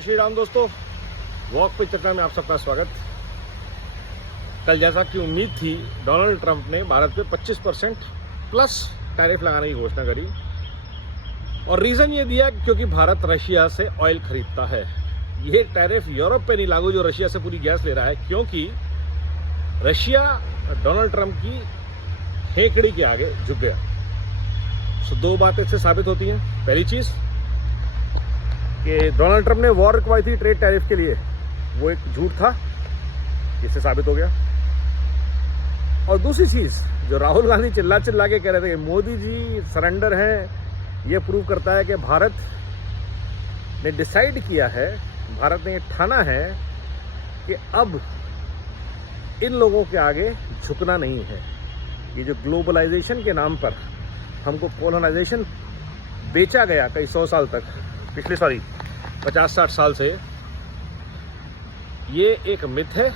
जय श्री राम दोस्तों, वॉक पे चर्चा में आप सबका स्वागत। कल जैसा कि उम्मीद थी, डोनाल्ड ट्रंप ने भारत पे 25% प्लस टैरिफ लगाने की घोषणा करी और रीजन ये दिया क्योंकि भारत रशिया से ऑयल खरीदता है। ये टैरिफ यूरोप पे नहीं लागू जो रशिया से पूरी गैस ले रहा है, क्योंकि रशिया डोनाल्ड ट्रंप की हेकड़ी के आगे झुक गया। तो दो बातें इससे साबित होती हैं। पहली चीज कि डोनाल्ड ट्रंप ने वॉर रखवाई थी ट्रेड टैरिफ के लिए, वो एक झूठ था, इससे साबित हो गया। और दूसरी चीज, जो राहुल गांधी चिल्ला के कह रहे थे कि मोदी जी सरेंडर हैं, ये प्रूव करता है कि भारत ने डिसाइड किया है, भारत ने ये ठाना है कि अब इन लोगों के आगे झुकना नहीं है। ये जो ग्लोबलाइजेशन के नाम पर हमको कोलोनाइजेशन बेचा गया कई 100 साल तक, पिछले 50-60 साल से, ये एक मिथ है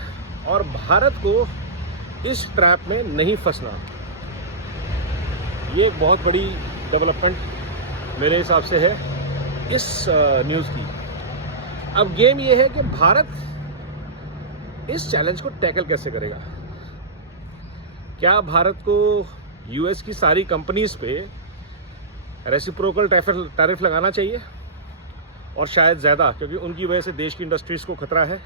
और भारत को इस ट्रैप में नहीं फंसना। ये एक बहुत बड़ी डेवलपमेंट मेरे हिसाब से है इस न्यूज़ की। अब गेम ये है कि भारत इस चैलेंज को टैकल कैसे करेगा। क्या भारत को यूएस की सारी कंपनीज पे रेसिप्रोकल टैरिफ लगाना चाहिए, और शायद ज़्यादा, क्योंकि उनकी वजह से देश की इंडस्ट्रीज़ को खतरा है।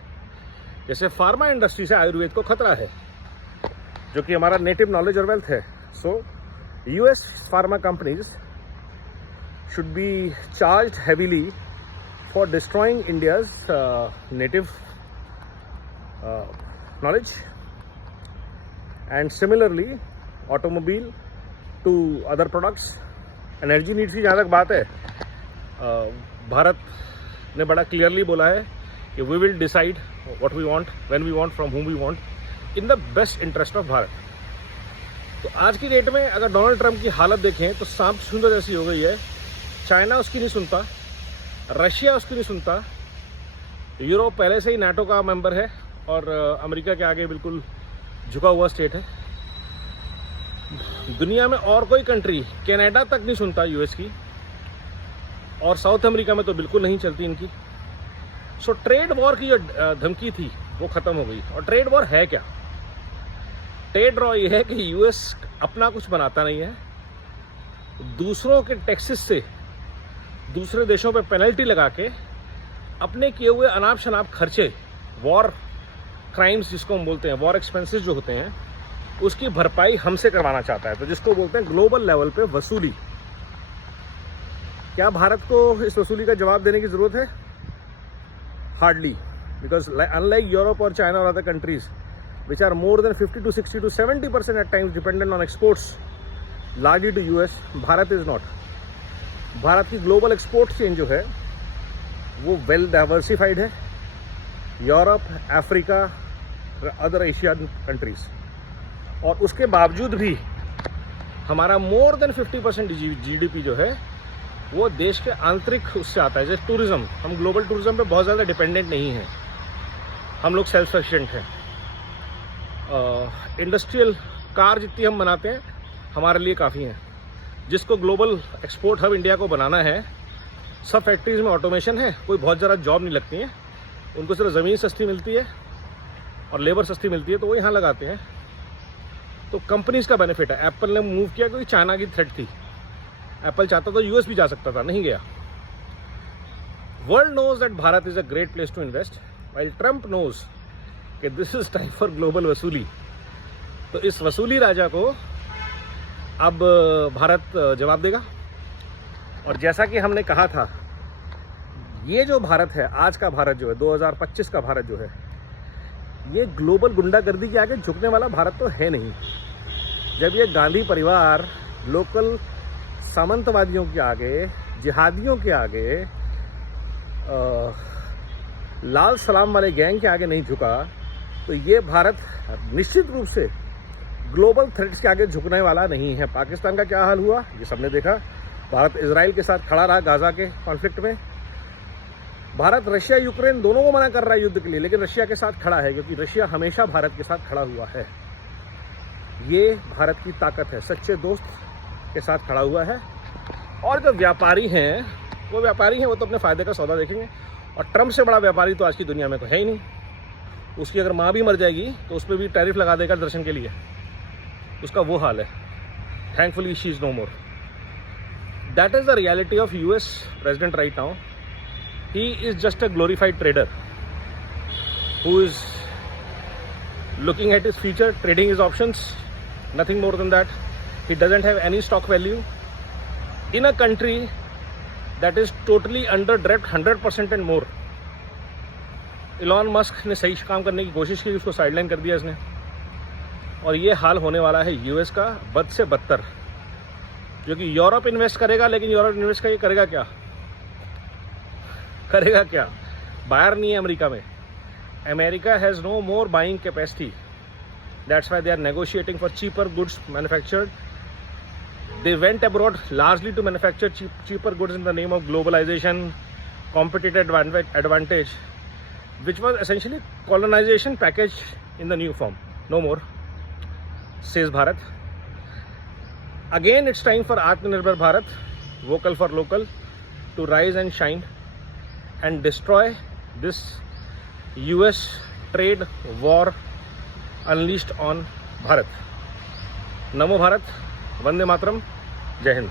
जैसे फार्मा इंडस्ट्री से आयुर्वेद को खतरा है, जो कि हमारा नेटिव नॉलेज और वेल्थ है। So US pharma companies should be charged heavily for destroying India's native knowledge, and similarly automobile to other products, energy needs की जहाँ तक बात है, भारत ने बड़ा क्लियरली बोला है कि we will decide what we want, when we want, from whom we want, in the best interest of Bharat. तो आज की डेट में अगर डोनाल्ड ट्रंप की हालत देखें तो सांप सुंदर जैसी हो गई है। चाइना उसकी नहीं सुनता, रशिया उसकी नहीं सुनता, यूरोप पहले से ही नाटो का मेंबर है और अमेरिका के आगे बिल्कुल झुका हुआ स्टेट है। दुनिया में और कोई कंट्री, कनाडा तक नहीं सुनता यूएस की, और साउथ अमेरिका में तो बिल्कुल नहीं चलती इनकी। सो ट्रेड वॉर की जो धमकी थी वो खत्म हो गई। और ट्रेड वॉर है क्या? ट्रेड वॉर ये है कि यूएस अपना कुछ बनाता नहीं है, दूसरों के टैक्सेस से दूसरे देशों पे पेनल्टी लगा के अपने किए हुए अनाप शनाप खर्चे, वॉर क्राइम्स जिसको हम बोलते हैं, वॉर एक्सपेंसेस जो होते हैं, उसकी भरपाई हमसे करवाना चाहता है। तो जिसको बोलते हैं ग्लोबल लेवल पे वसूली। क्या भारत को इस वसूली का जवाब देने की जरूरत है? हार्डली, बिकॉज अनलाइक यूरोप और चाइना और other countries which are more than 50 to 60 to 70% at times dependent on exports largely to US, Bharat is not. Bharat की ग्लोबल एक्सपोर्ट चेन जो है वो वेल डाइवर्सिफाइड है। Europe, Africa, other Asian countries, और उसके बावजूद भी हमारा मोर देन 50% जीडीपी जो है वो देश के आंतरिक उससे आता है। जैसे टूरिज्म, हम ग्लोबल टूरिज्म पे बहुत ज़्यादा डिपेंडेंट नहीं हैं, हम लोग सेल्फ सफिशिएंट हैं। इंडस्ट्रियल कार जितनी हम बनाते हैं हमारे लिए काफ़ी हैं। जिसको ग्लोबल एक्सपोर्ट हब इंडिया को बनाना है, सब फैक्ट्रीज में ऑटोमेशन है, कोई बहुत ज़्यादा जॉब नहीं लगती है, उनको सिर्फ ज़मीन सस्ती मिलती है और लेबर सस्ती मिलती है, तो वो यहाँ लगाते हैं। तो कंपनीज का बेनिफिट है। एप्पल ने मूव किया क्योंकि चाइना की थ्रेट थी। एप्पल चाहता तो यूएस भी जा सकता था, नहीं गया। World knows that Bharat is a great place to invest, while Trump knows कि this is time for global वसूली। तो इस वसूली राजा को अब भारत जवाब देगा। और जैसा कि हमने कहा था, ये जो भारत है, आज का भारत जो है, 2025 का भारत जो है, ये ग्लोबल गुंडागर्दी के आगे झुकने वाला भारत तो है नहीं। जब ये गांधी परिवार लोकल सामंतवादियों के आगे, जिहादियों के आगे, लाल सलाम वाले गैंग के आगे नहीं झुका, तो ये भारत निश्चित रूप से ग्लोबल थ्रेट्स के आगे झुकने वाला नहीं है। पाकिस्तान का क्या हाल हुआ ये सबने देखा। भारत इजराइल के साथ खड़ा रहा गाजा के कॉन्फ्लिक्ट में। भारत रशिया यूक्रेन दोनों को मना कर रहा है युद्ध के लिए, लेकिन रशिया के साथ खड़ा है, क्योंकि रशिया हमेशा भारत के साथ खड़ा हुआ है। ये भारत की ताकत है, सच्चे दोस्त के साथ खड़ा हुआ है। और जो व्यापारी हैं वो तो अपने फ़ायदे का सौदा देखेंगे और ट्रम्प से बड़ा व्यापारी तो आज की दुनिया में तो है ही नहीं। उसकी अगर माँ भी मर जाएगी तो उस पर भी टैरिफ लगा देगा दर्शन के लिए, उसका वो हाल है। Thankfully she is no more. That is the reality of US president right now. He is just a glorified trader who is looking at his future, trading his options, nothing more than that. He doesn't have any stock value in a country that is totally under debt 100% and more. Elon Musk ने सही काम करने की कोशिश की, उसको sideline कर दिया इसने, और ये हाल होने वाला है US का बद से बदतर। जो कि यूरोप इन्वेस्ट करेगा, लेकिन यूरोप इन्वेस्ट का ये करेगा क्या? बाहर नहीं है अमेरिका में। America has no more buying capacity. That's why they are negotiating for cheaper goods manufactured. They went abroad largely to manufacture cheaper goods in the name of globalization, competitive advantage, which was essentially colonization packaged in the new form. No more, says Bharat. Again, it's time for Atmanirbhar Bharat, vocal for local, to rise and shine and destroy this US trade war unleashed on Bharat. नमो भारत, वंदे मातरम, जय हिंद।